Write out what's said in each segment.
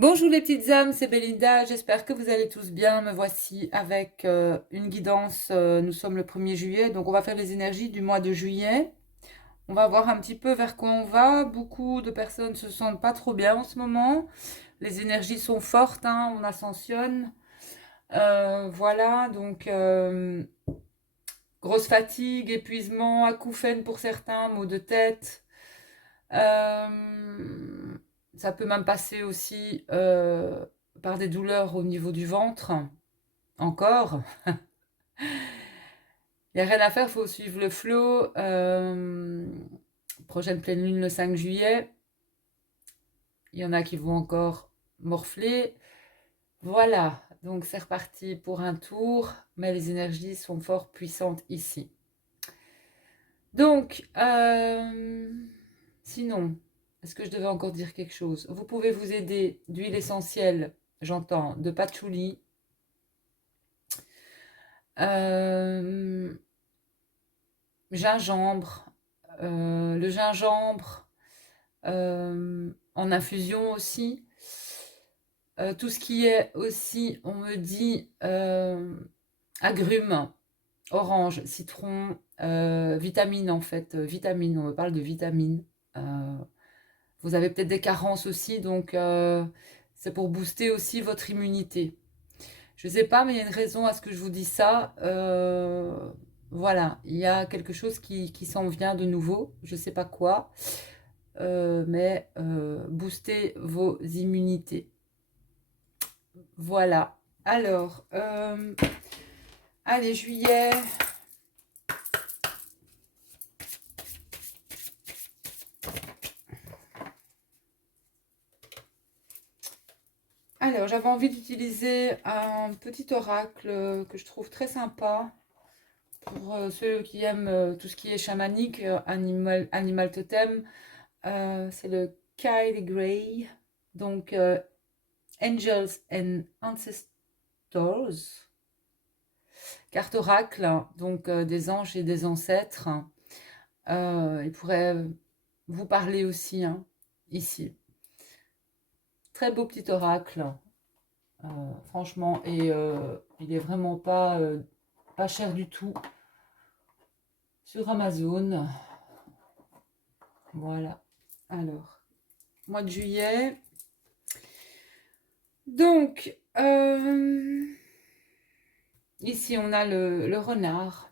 Bonjour les petites âmes, c'est Belinda, j'espère que vous allez tous bien. Me voici avec une guidance, nous sommes le 1er juillet, donc on va faire les énergies du mois de juillet. On va voir un petit peu vers quoi on va. Beaucoup de personnes se sentent pas trop bien en ce moment. Les énergies sont fortes, hein, on ascensionne. Voilà, donc grosse fatigue, épuisement, acouphènes pour certains, maux de tête. Euh, Ça peut même passer aussi par des douleurs au niveau du ventre, encore. Il n'y a rien à faire, il faut suivre le flow. Prochaine pleine lune le 5 juillet. Il y en a qui vont encore morfler. Voilà, donc c'est reparti pour un tour, mais les énergies sont fort puissantes ici. Donc, sinon, est-ce que je devais encore dire quelque chose? Vous pouvez vous aider d'huile essentielle, j'entends, de patchouli, euh, gingembre, le gingembre en infusion aussi. Tout ce qui est aussi, on me dit, agrumes, orange, citron, vitamines en fait, vitamines, on me parle de vitamines. Euh, Vous avez peut-être des carences aussi, donc c'est pour booster aussi votre immunité. Je ne sais pas, mais il y a une raison à ce que je vous dis ça. Voilà, il y a quelque chose qui s'en vient de nouveau, je ne sais pas quoi, mais booster vos immunités. Voilà. Alors, allez, juillet. Alors, j'avais envie d'utiliser un petit oracle que je trouve très sympa pour ceux qui aiment tout ce qui est chamanique, animal totem. C'est le Kyle Gray. Donc, Angels and Ancestors. Carte oracle, donc des anges et des ancêtres. Il pourrait vous parler aussi, hein, ici. Très beau petit oracle, franchement, et il est vraiment pas cher du tout sur Amazon. Voilà. Alors, mois de juillet. Donc, ici on a le renard.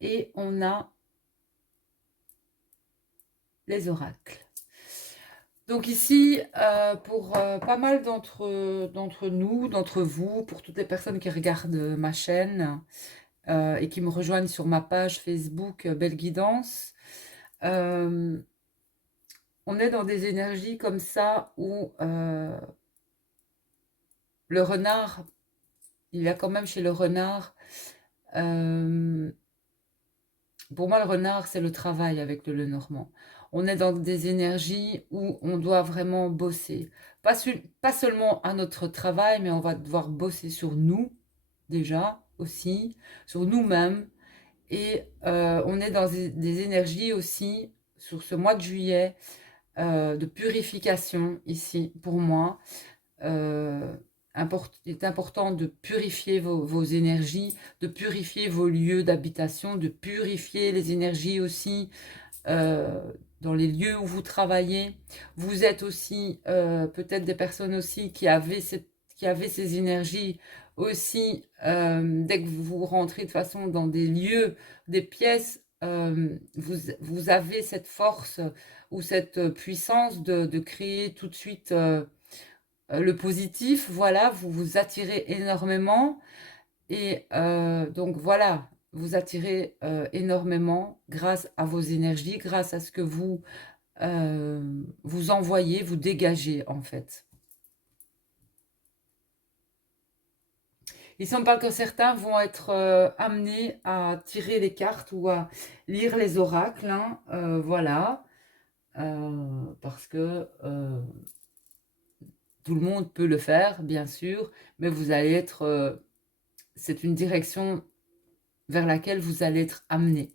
Et on a les oracles. Donc ici, pour pas mal d'entre nous, d'entre vous, pour toutes les personnes qui regardent ma chaîne et qui me rejoignent sur ma page Facebook Belle Guidance, on est dans des énergies comme ça où le renard, il y a quand même chez le renard, euh, pour moi le renard c'est le travail avec le Lenormand. On est dans des énergies où on doit vraiment bosser. Pas seulement à notre travail, mais on va devoir bosser sur nous déjà aussi, sur nous-mêmes. Et on est dans des énergies aussi sur ce mois de juillet de purification ici pour moi. Euh, il est important de purifier vos énergies, de purifier vos lieux d'habitation, de purifier les énergies aussi euh, dans les lieux où vous travaillez. Vous êtes aussi peut-être des personnes aussi qui avaient ces énergies aussi dès que vous rentrez de façon dans des lieux, des pièces, vous avez cette force ou cette puissance de créer tout de suite le positif. Voilà, vous vous attirez énormément et donc voilà, vous attirez énormément grâce à vos énergies, grâce à ce que vous envoyez, vous dégagez en fait. Il semble que certains vont être amenés à tirer les cartes ou à lire les oracles, hein, voilà, parce que tout le monde peut le faire, bien sûr, mais vous allez être, c'est une direction vers laquelle vous allez être amené.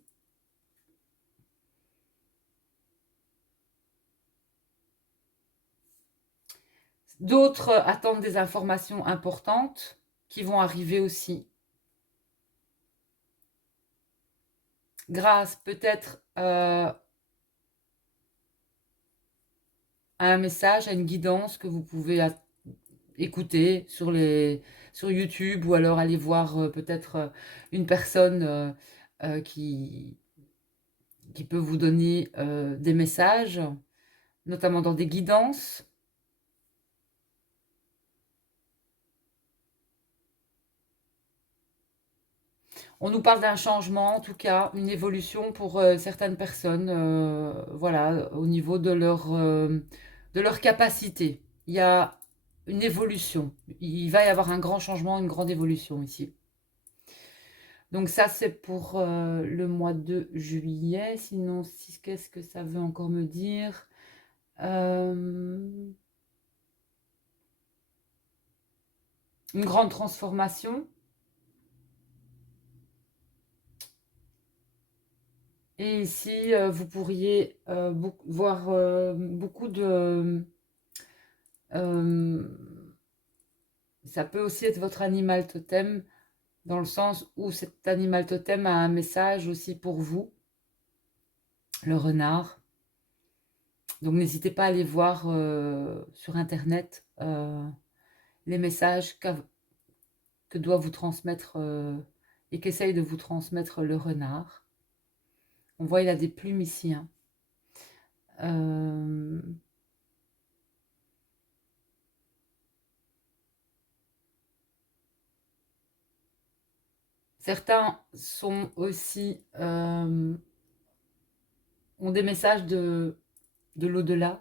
D'autres attendent des informations importantes qui vont arriver aussi. Grâce peut-être à un message, à une guidance que vous pouvez écouter sur YouTube, ou alors aller voir peut-être une personne qui peut vous donner des messages, notamment dans des guidances. On nous parle d'un changement, en tout cas, une évolution pour certaines personnes, voilà, au niveau de leur capacité. Il y a une évolution. Il va y avoir un grand changement, une grande évolution ici. Donc ça, c'est pour le mois de juillet. Sinon, qu'est-ce que ça veut encore me dire? Une grande transformation. Et ici, vous pourriez voir beaucoup de... ça peut aussi être votre animal totem, dans le sens où cet animal totem a un message aussi pour vous, le renard. Donc n'hésitez pas à aller voir sur Internet les messages que doit vous transmettre et qu'essaye de vous transmettre le renard. On voit, il a des plumes ici, hein. Certains sont aussi ont des messages de l'au-delà,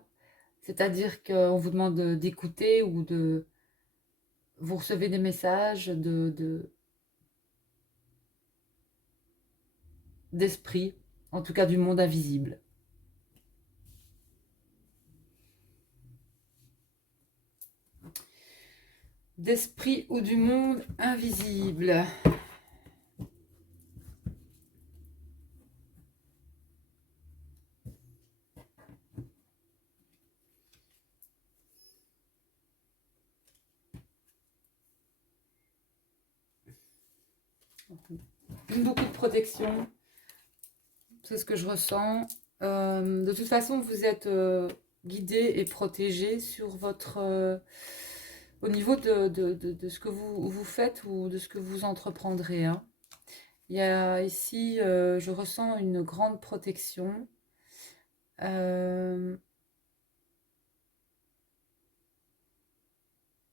c'est-à-dire qu'on vous demande d'écouter, ou vous recevez des messages d'esprit, en tout cas du monde invisible. D'esprit ou du monde invisible. Beaucoup de protection, c'est ce que je ressens. De toute façon, vous êtes guidé et protégé sur votre... au niveau de ce que vous faites, ou de ce que vous entreprendrez, hein. Il y a ici, je ressens une grande protection.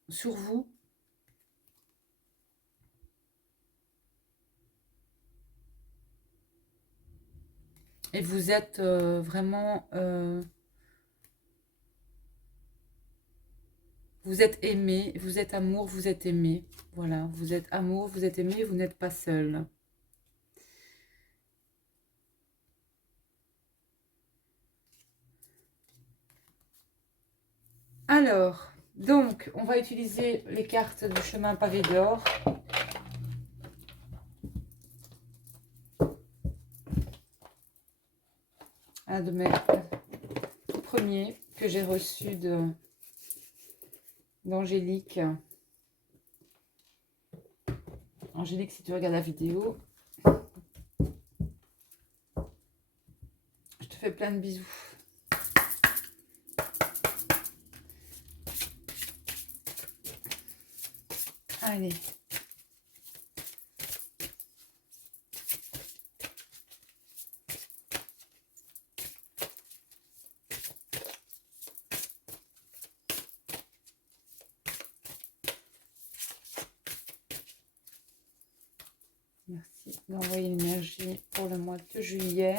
Sur vous. Et vous êtes vraiment... vous êtes aimé, vous êtes amour, vous êtes aimé. Voilà, vous êtes amour, vous êtes aimé, vous n'êtes pas seul. Alors, donc, on va utiliser les cartes du chemin pavé d'or. Un de mes tout premiers que j'ai reçu d'Angélique. Angélique, si tu regardes la vidéo, je te fais plein de bisous. Allez. Merci d'envoyer l'énergie pour le mois de juillet.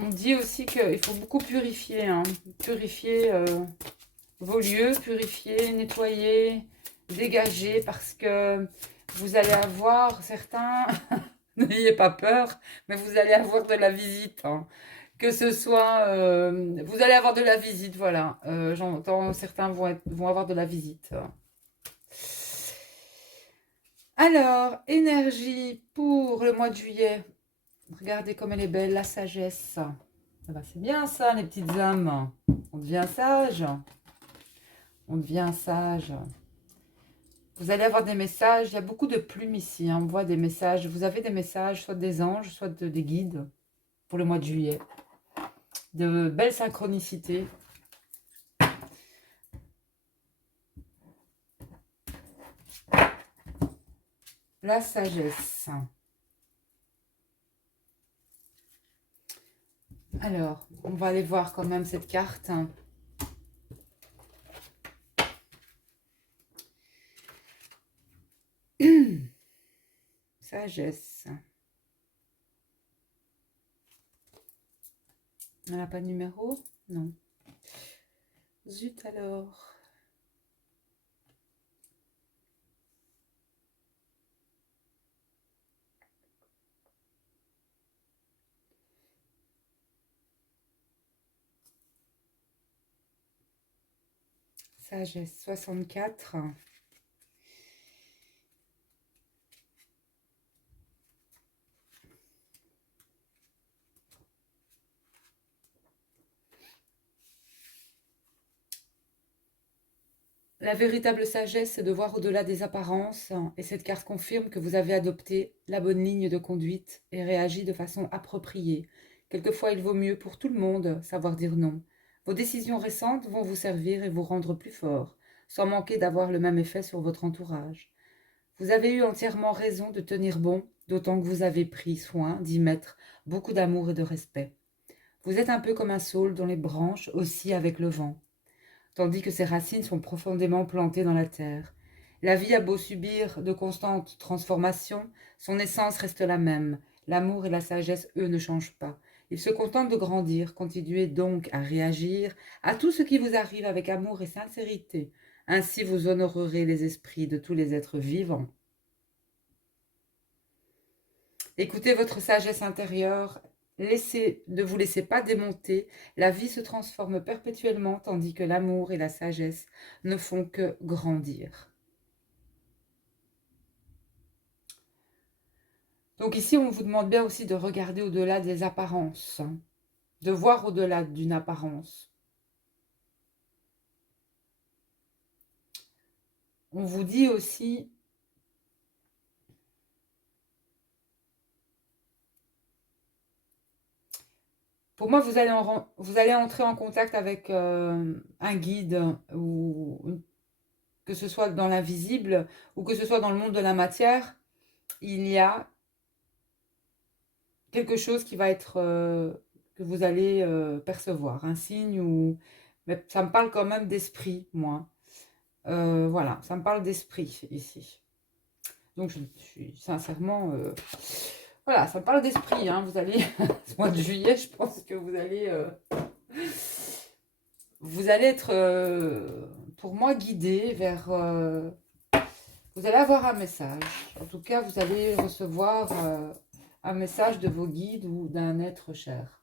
On dit aussi qu'il faut beaucoup purifier, hein. Purifier vos lieux, purifier, nettoyer, dégager, parce que vous allez avoir certains N'ayez pas peur, mais vous allez avoir de la visite, hein. Que ce soit, vous allez avoir de la visite, voilà. J'entends certains vont avoir de la visite. Alors, énergie pour le mois de juillet. Regardez comme elle est belle, la sagesse. Ah bah, c'est bien ça, les petites âmes. On devient sage. On devient sage. Vous allez avoir des messages. Il y a beaucoup de plumes ici, hein. On voit des messages. Vous avez des messages, soit des anges, soit des guides pour le mois de juillet. De belles synchronicités. La sagesse. Alors, on va aller voir quand même cette carte. Sagesse. Elle n'a pas de numéro? Non. Zut alors. Sagesse 64. La véritable sagesse, c'est de voir au-delà des apparences, et cette carte confirme que vous avez adopté la bonne ligne de conduite et réagi de façon appropriée. Quelquefois, il vaut mieux pour tout le monde savoir dire non. Vos décisions récentes vont vous servir et vous rendre plus fort, sans manquer d'avoir le même effet sur votre entourage. Vous avez eu entièrement raison de tenir bon, d'autant que vous avez pris soin d'y mettre beaucoup d'amour et de respect. Vous êtes un peu comme un saule dont les branches oscillent avec le vent, tandis que ses racines sont profondément plantées dans la terre. La vie a beau subir de constantes transformations, son essence reste la même. L'amour et la sagesse, eux, ne changent pas. Ils se contentent de grandir, continuez donc à réagir à tout ce qui vous arrive avec amour et sincérité. Ainsi vous honorerez les esprits de tous les êtres vivants. Écoutez votre sagesse intérieure, ne vous laissez pas démonter, la vie se transforme perpétuellement tandis que l'amour et la sagesse ne font que grandir. Donc ici, on vous demande bien aussi de regarder au-delà des apparences, hein, de voir au-delà d'une apparence. On vous dit aussi, pour moi, vous allez entrer en contact avec un guide, ou que ce soit dans l'invisible ou que ce soit dans le monde de la matière. Il y a quelque chose qui va être que vous allez percevoir, un signe ou mais ça me parle quand même d'esprit, moi. Voilà, ça me parle d'esprit ici. Donc je suis sincèrement voilà, ça me parle d'esprit, hein. Vous allez ce mois de juillet, je pense que vous allez être pour moi guidé vers vous allez avoir un message. En tout cas, vous allez recevoir un message de vos guides ou d'un être cher.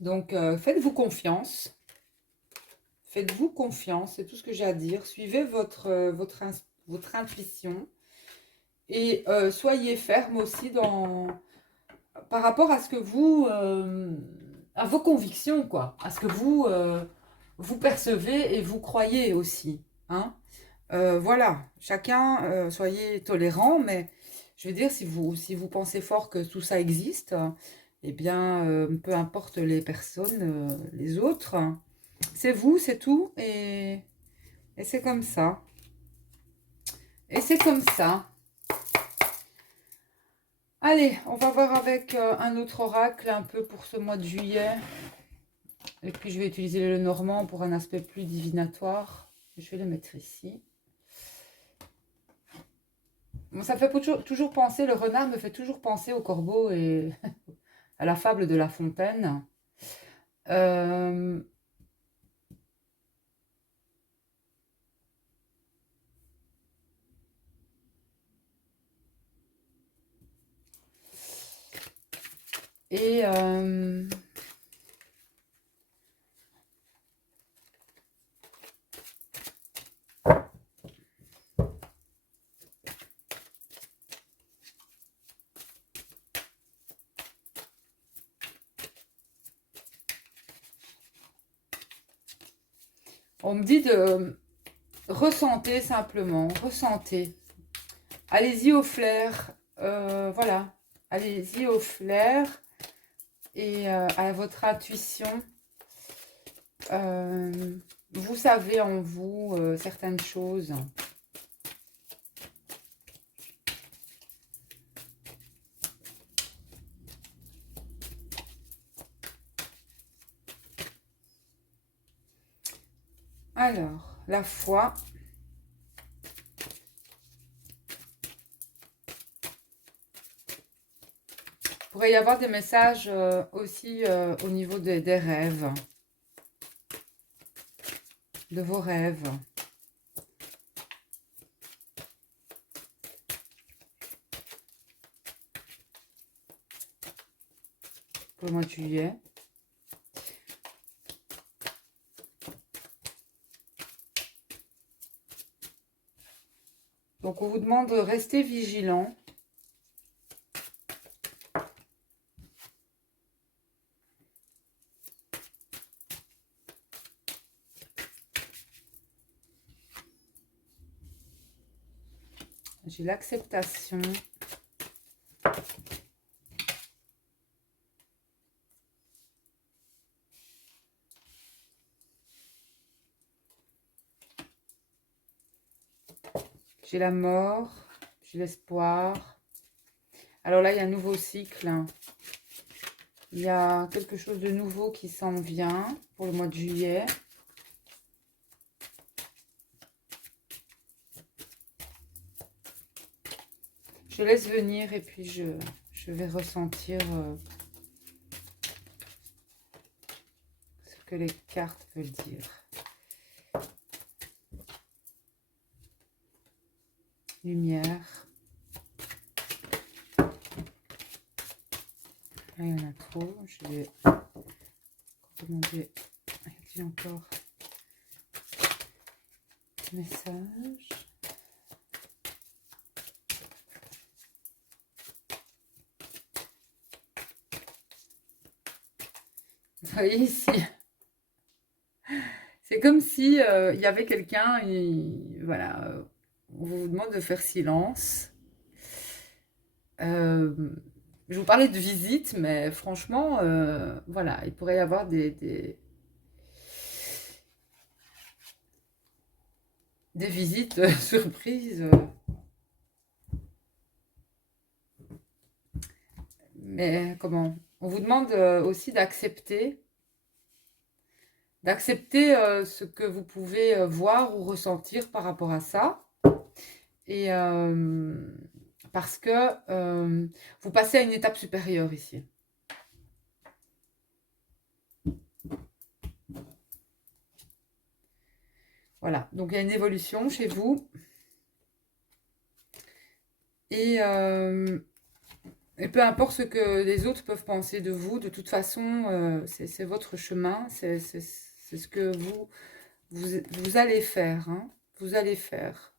Donc, faites-vous confiance. Faites-vous confiance, c'est tout ce que j'ai à dire. Suivez votre intuition et soyez ferme aussi par rapport à ce que à vos convictions, quoi, à ce que vous percevez et vous croyez aussi, hein. Voilà, chacun, soyez tolérant, mais je veux dire, si vous pensez fort que tout ça existe, eh bien, peu importe les personnes, les autres, c'est vous, c'est tout, et c'est comme ça. Et c'est comme ça. Allez, on va voir avec un autre oracle un peu pour ce mois de juillet. Et puis je vais utiliser le normand pour un aspect plus divinatoire. Je vais le mettre ici. Bon, ça fait toujours penser, le renard me fait toujours penser au corbeau et à la fable de La Fontaine. Euh, Et on me dit de ressentir simplement, ressentez. Allez-y au flair, voilà. Allez-y au flair et à votre intuition. Vous savez en vous certaines choses. Alors, la foi. Il pourrait y avoir des messages aussi au niveau des rêves, de vos rêves. Pour le mois de juillet. Donc, on vous demande de rester vigilant. J'ai l'acceptation. J'ai la mort. J'ai l'espoir. Alors là, il y a un nouveau cycle. Il y a quelque chose de nouveau qui s'en vient pour le mois de juillet. Je laisse venir et puis je vais ressentir ce que les cartes veulent dire. Lumière. Là, il y en a trop. Je vais demander. Y a-t-il encore des messages? Vous voyez ici, c'est comme si il y avait quelqu'un, voilà, on vous demande de faire silence. Je vous parlais de visite, mais franchement, voilà, il pourrait y avoir des visites surprises. Mais comment? On vous demande aussi d'accepter ce que vous pouvez voir ou ressentir par rapport à ça. Et parce que vous passez à une étape supérieure ici. Voilà, donc il y a une évolution chez vous. Et peu importe ce que les autres peuvent penser de vous, de toute façon, c'est votre chemin, c'est ce que vous allez faire. Hein, vous allez faire.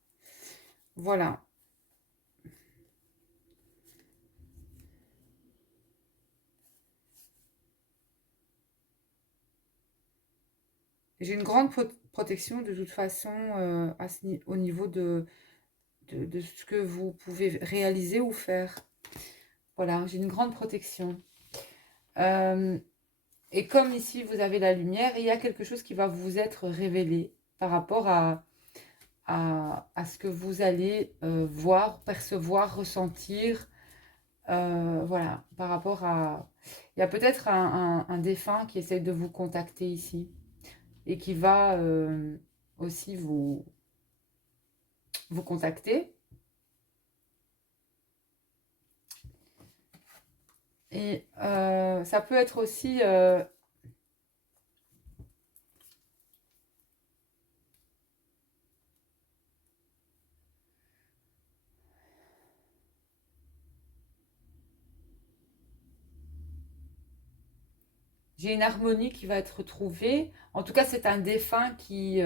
Voilà. J'ai une grande protection de toute façon au niveau de ce que vous pouvez réaliser ou faire. Voilà, j'ai une grande protection. Et comme ici, vous avez la lumière, il y a quelque chose qui va vous être révélé par rapport à ce que vous allez voir, percevoir, ressentir. Voilà, par rapport à... Il y a peut-être un défunt qui essaie de vous contacter ici et qui va aussi vous contacter. Et ça peut être aussi... J'ai une harmonie qui va être retrouvée. En tout cas, c'est un défunt qui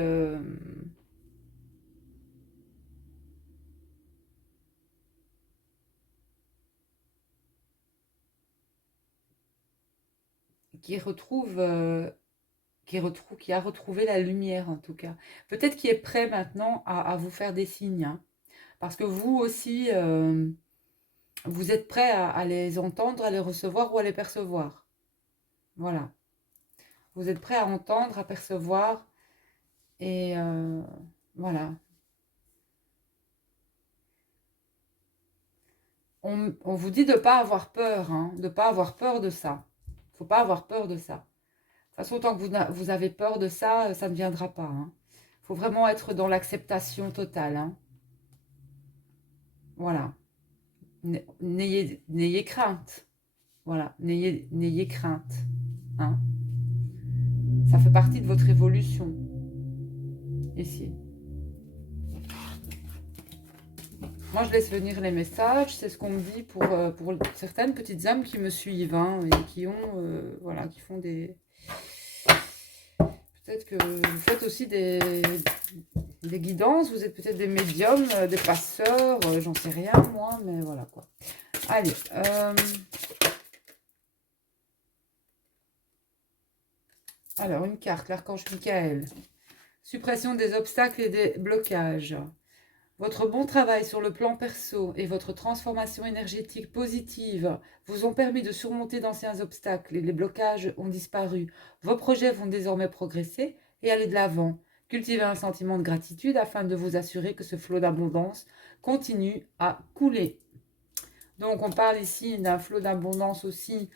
retrouve, qui a retrouvé la lumière en tout cas. Peut-être qu'il est prêt maintenant à vous faire des signes, hein. Parce que vous aussi, vous êtes prêt à les entendre, à les recevoir ou à les percevoir. Voilà. Vous êtes prêt à entendre, à percevoir et voilà. On vous dit de ne pas avoir peur, hein, de ne pas avoir peur de ça. Il ne faut pas avoir peur de ça. De toute façon, tant que vous avez peur de ça, ça ne viendra pas, hein. Il faut vraiment être dans l'acceptation totale, hein. Voilà. N'ayez crainte. Voilà. N'ayez crainte, hein. Ça fait partie de votre évolution. Ici. Moi, je laisse venir les messages. C'est ce qu'on me dit pour certaines petites âmes qui me suivent, hein, et qui ont, voilà, qui font des... Peut-être que vous faites aussi des guidances. Vous êtes peut-être des médiums, des passeurs. J'en sais rien, moi, mais voilà, quoi. Allez. Alors, une carte, l'archange Michael. Suppression des obstacles et des blocages. Votre bon travail sur le plan perso et votre transformation énergétique positive vous ont permis de surmonter d'anciens obstacles et les blocages ont disparu. Vos projets vont désormais progresser et aller de l'avant. Cultivez un sentiment de gratitude afin de vous assurer que ce flot d'abondance continue à couler. Donc on parle ici d'un flot d'abondance aussi.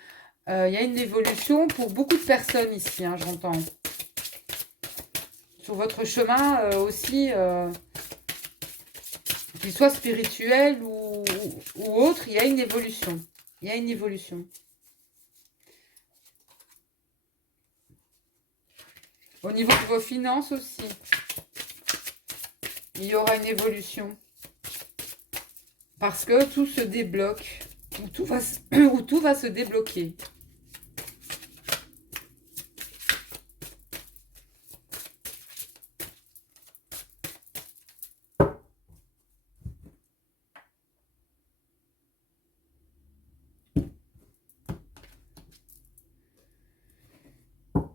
Il y a une évolution pour beaucoup de personnes ici, hein, j'entends. Sur votre chemin aussi... qu'il soit spirituel ou autre, il y a une évolution. Il y a une évolution. Au niveau de vos finances aussi, il y aura une évolution. Parce que tout se débloque, ou tout va se débloquer.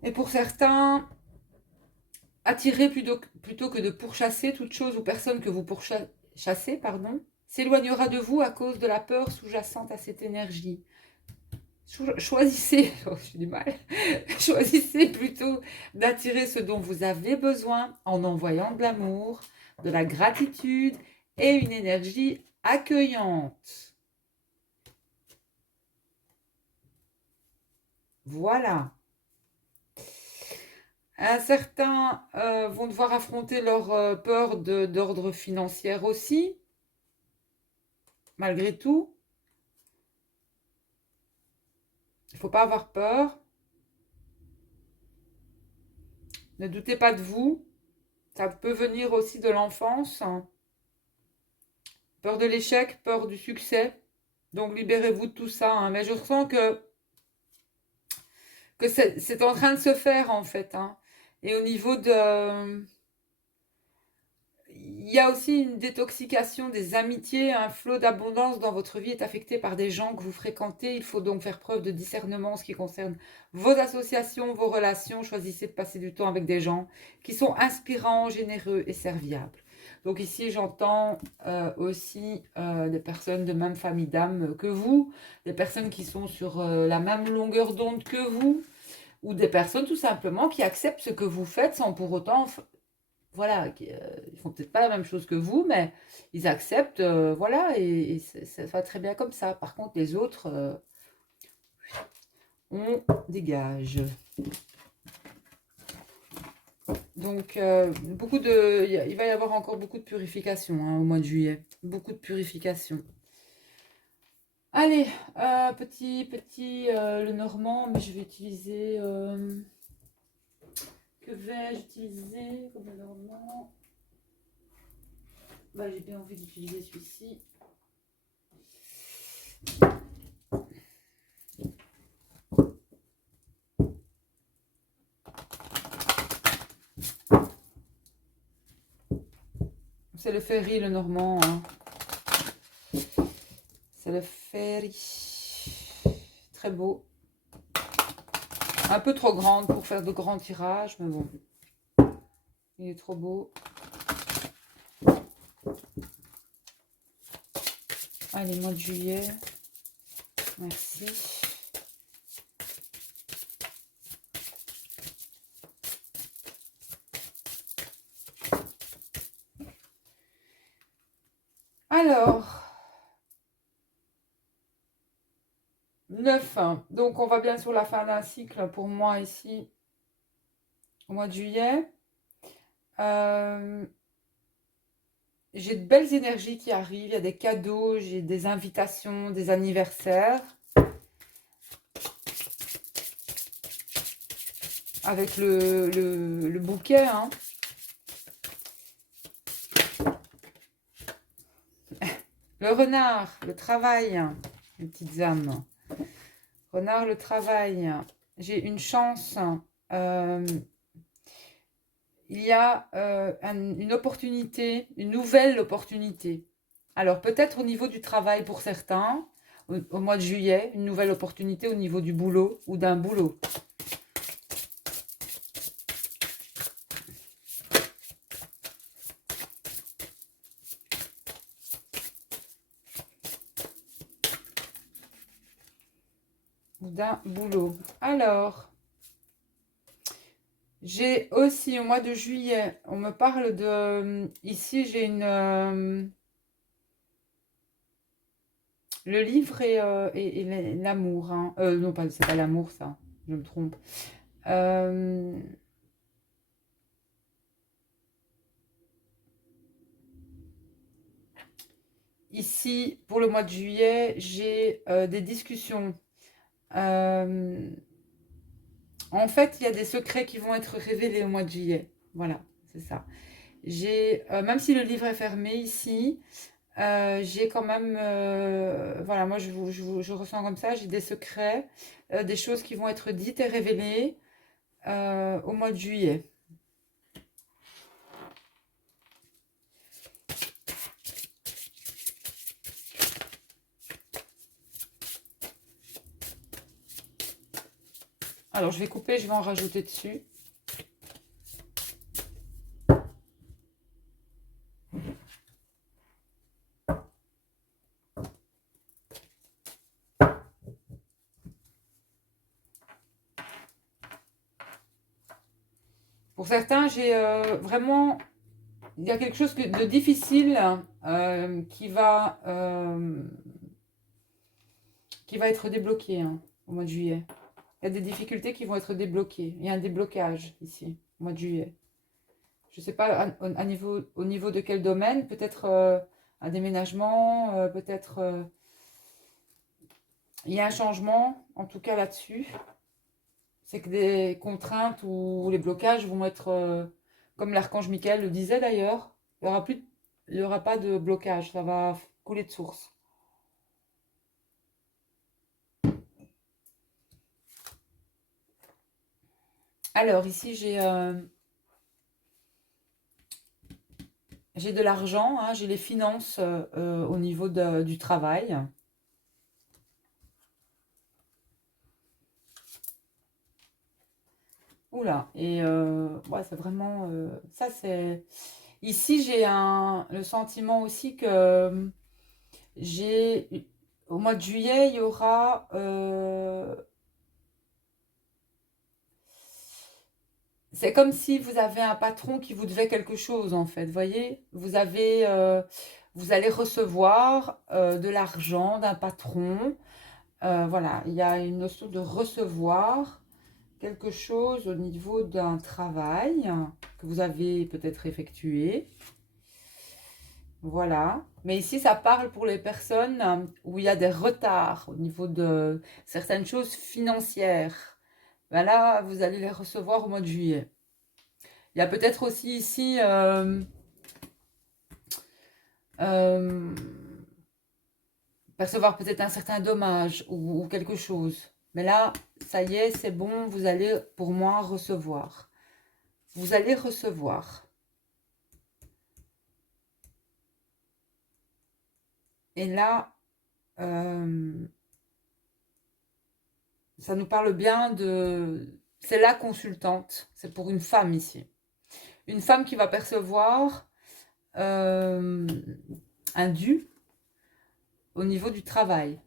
Et pour certains, attirer plutôt que de pourchasser toute chose ou personne que vous pourchassez, s'éloignera de vous à cause de la peur sous-jacente à cette énergie. Choisissez, oh, j'ai du mal, choisissez plutôt d'attirer ce dont vous avez besoin en envoyant de l'amour, de la gratitude et une énergie accueillante. Voilà. Certains vont devoir affronter leur peur d'ordre financier aussi, malgré tout. Il ne faut pas avoir peur. Ne doutez pas de vous. Ça peut venir aussi de l'enfance. Peur de l'échec, peur du succès. Donc libérez-vous de tout ça, hein. Mais je sens que c'est en train de se faire en fait, hein. Et au niveau de... Il y a aussi une détoxication des amitiés, un flot d'abondance dans votre vie est affecté par des gens que vous fréquentez. Il faut donc faire preuve de discernement en ce qui concerne vos associations, vos relations. Choisissez de passer du temps avec des gens qui sont inspirants, généreux et serviables. Donc ici, j'entends aussi des personnes de même famille d'âme que vous, des personnes qui sont sur la même longueur d'onde que vous, ou des personnes tout simplement qui acceptent ce que vous faites sans pour autant... Voilà, ils font peut-être pas la même chose que vous, mais ils acceptent, voilà, et ça va très bien comme ça. Par contre, les autres, on dégage. Donc, il va y avoir encore beaucoup de purification, hein, au mois de juillet. Beaucoup de purification. Allez, le normand, mais je vais utiliser... que vais-je utiliser comme le normand? Bah, j'ai bien envie d'utiliser celui-ci. C'est le ferry, le normand. Hein. C'est le ferry. Très beau. Un peu trop grande pour faire de grands tirages, mais bon. Il est trop beau. Allez, mois de juillet. Merci. Alors, 9. Donc, on va bien sur la fin d'un cycle pour moi ici, au mois de juillet. J'ai de belles énergies qui arrivent. Il y a des cadeaux, j'ai des invitations, des anniversaires. Avec le bouquet, hein. Le renard, le travail, les petites âmes. Renard, le travail. J'ai une chance. Il y a une opportunité, une nouvelle opportunité. Alors peut-être au niveau du travail pour certains, au mois de juillet, une nouvelle opportunité au niveau du boulot ou d'un boulot. D'un boulot. Alors, j'ai aussi au mois de juillet, on me parle de... Ici, j'ai une... le livre et l'amour. Hein. Non, pas, c'est pas l'amour, ça. Je me trompe. Ici, pour le mois de juillet, j'ai des discussions. En fait, il y a des secrets qui vont être révélés au mois de juillet. Voilà, c'est ça. J'ai, même si le livre est fermé ici, j'ai quand même, voilà, moi je ressens comme ça, j'ai des secrets, des choses qui vont être dites et révélées au mois de juillet. Alors je vais couper, je vais en rajouter dessus. Pour certains, j'ai vraiment, il y a quelque chose de difficile qui va être débloqué hein, au mois de juillet. Il y a des difficultés qui vont être débloquées. Il y a un déblocage ici, au mois de juillet. Je ne sais pas au niveau de quel domaine, peut-être un déménagement, peut-être il y a un changement, en tout cas là-dessus. C'est que des contraintes ou les blocages vont être, comme l'archange Michael le disait d'ailleurs, il y aura pas de blocage, ça va couler de source. Alors ici j'ai de l'argent, hein, j'ai les finances au niveau du travail. Oula, et ouais, c'est vraiment... ça, c'est... Ici, j'ai le sentiment aussi que j'ai... Au mois de juillet, il y aura... c'est comme si vous avez un patron qui vous devait quelque chose, en fait. Vous voyez, vous avez... vous allez recevoir de l'argent d'un patron. Voilà, il y a une notion de recevoir quelque chose au niveau d'un travail que vous avez peut-être effectué. Voilà. Mais ici, ça parle pour les personnes où il y a des retards au niveau de certaines choses financières. Ben là, vous allez les recevoir au mois de juillet. Il y a peut-être aussi ici euh, percevoir peut-être un certain dommage ou quelque chose. Mais là, ça y est, c'est bon, vous allez pour moi recevoir. Vous allez recevoir. Et là, euh, ça nous parle bien de... C'est la consultante, c'est pour une femme ici. Une femme qui va percevoir euh, un dû au niveau du travail.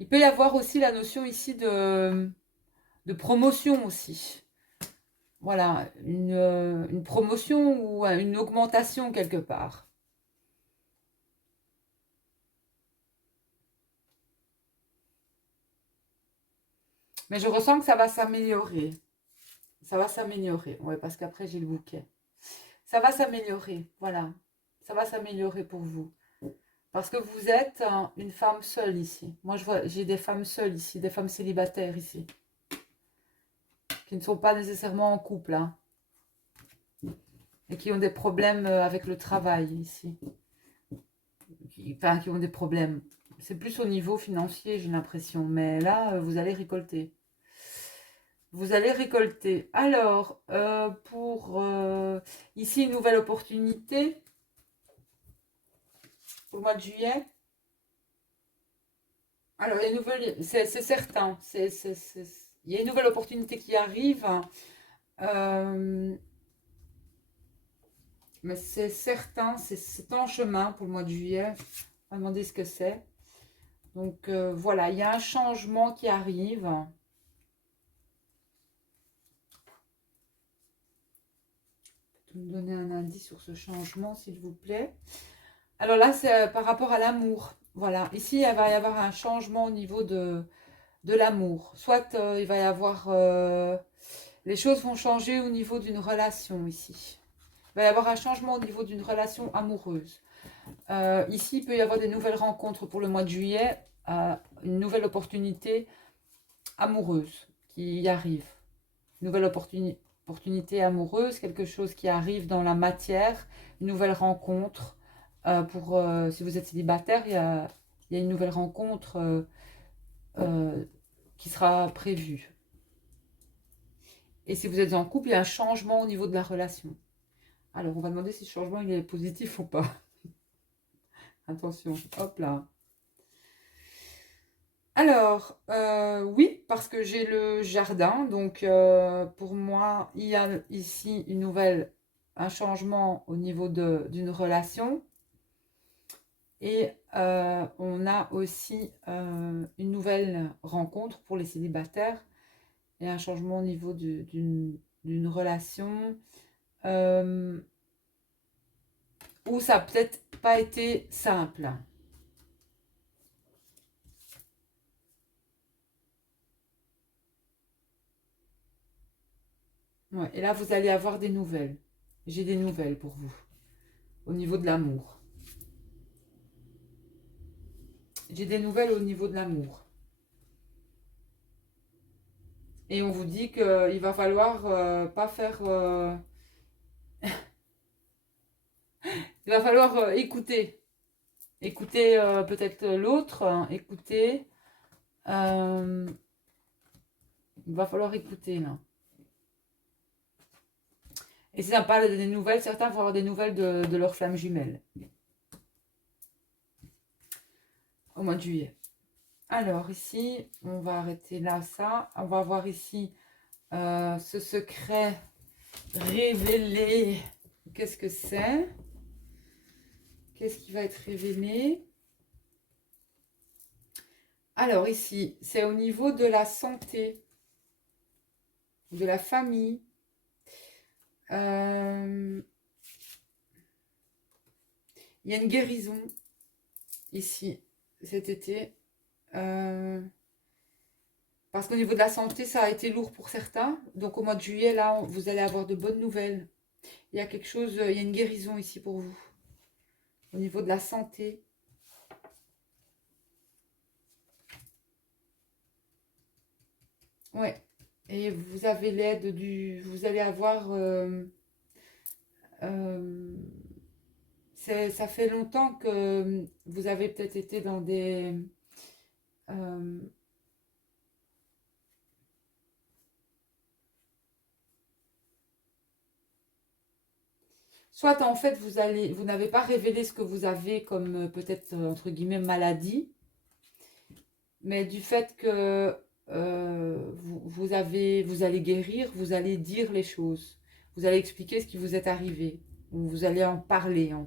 Il peut y avoir aussi la notion ici de promotion aussi. Voilà, une promotion ou une augmentation quelque part. Mais je ressens que ça va s'améliorer. Ça va s'améliorer. Ouais, parce qu'après j'ai le bouquet. Ça va s'améliorer, voilà. Ça va s'améliorer pour vous. Parce que vous êtes une femme seule ici. Moi, je vois, j'ai des femmes seules ici, des femmes célibataires ici, qui ne sont pas nécessairement en couple, hein, et qui ont des problèmes avec le travail ici. Enfin, qui ont des problèmes. C'est plus au niveau financier, j'ai l'impression. Mais là, vous allez récolter. Vous allez récolter. Alors, pour ici, une nouvelle opportunité pour le mois de juillet. Alors, les nouvelles, c'est certain. Il y a une nouvelle opportunité qui arrive. euh, mais c'est certain, c'est en chemin pour le mois de juillet. On va demander ce que c'est. Donc, voilà, il y a un changement qui arrive. Me donner un indice sur ce changement, s'il vous plaît. Alors là, c'est par rapport à l'amour. Voilà, ici, il va y avoir un changement au niveau de l'amour. Soit il va y avoir... les choses vont changer au niveau d'une relation ici. Il va y avoir un changement au niveau d'une relation amoureuse. Ici, il peut y avoir des nouvelles rencontres pour le mois de juillet. Une nouvelle opportunité amoureuse qui arrive. Une nouvelle opportunité amoureuse, quelque chose qui arrive dans la matière, une nouvelle rencontre. Si vous êtes célibataire, il y a une nouvelle rencontre euh, qui sera prévue. Et si vous êtes en couple, il y a un changement au niveau de la relation. Alors, on va demander si ce changement il est positif ou pas. Attention, hop là. Alors, oui, parce que j'ai le jardin. Donc, pour moi, il y a ici un changement au niveau d'une relation. Et on a aussi une nouvelle rencontre pour les célibataires et un changement au niveau d'une relation euh, où ça n'a peut-être pas été simple. Ouais, et là, vous allez avoir des nouvelles. J'ai des nouvelles pour vous au niveau de l'amour. J'ai des nouvelles au niveau de l'amour. Et on vous dit qu'il va falloir pas faire... il va falloir écouter. Écouter peut-être l'autre. Hein, écouter. Euh, il va falloir écouter là. Et si ça parle des nouvelles, certains vont avoir des nouvelles de leur flamme jumelle au mois de juillet. Alors ici, on va arrêter là ça. On va voir ici ce secret révélé. Qu'est-ce que c'est? Qu'est-ce qui va être révélé? Alors ici, c'est au niveau de la santé, de la famille. Il y a une guérison ici, cet été. Parce qu'au niveau de la santé, ça a été lourd pour certains. Donc au mois de juillet, là, vous allez avoir de bonnes nouvelles. Il y a quelque chose, il y a une guérison ici pour vous. Au niveau de la santé. Ouais. Et vous avez l'aide vous allez avoir... euh, ça fait longtemps que vous avez peut-être été dans des... euh, Soit en fait, vous n'avez pas révélé ce que vous avez comme peut-être entre guillemets maladie, mais du fait que vous allez guérir, vous allez dire les choses, vous allez expliquer ce qui vous est arrivé, ou vous allez en parler en